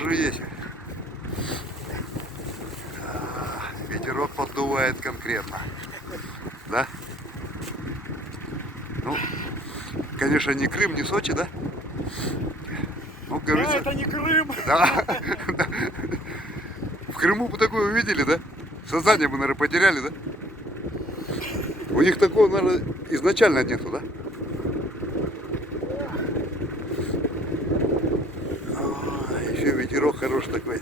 тоже есть. Ветерок поддувает конкретно. Да? Ну, конечно, не Крым, не Сочи, да? Ну, говорится, это не Крым. да. В Крыму бы такое увидели, да? Сознание бы, наверное, потеряли, да? У них такого, наверное, изначально нету, да? Еще ветерок хороший такой.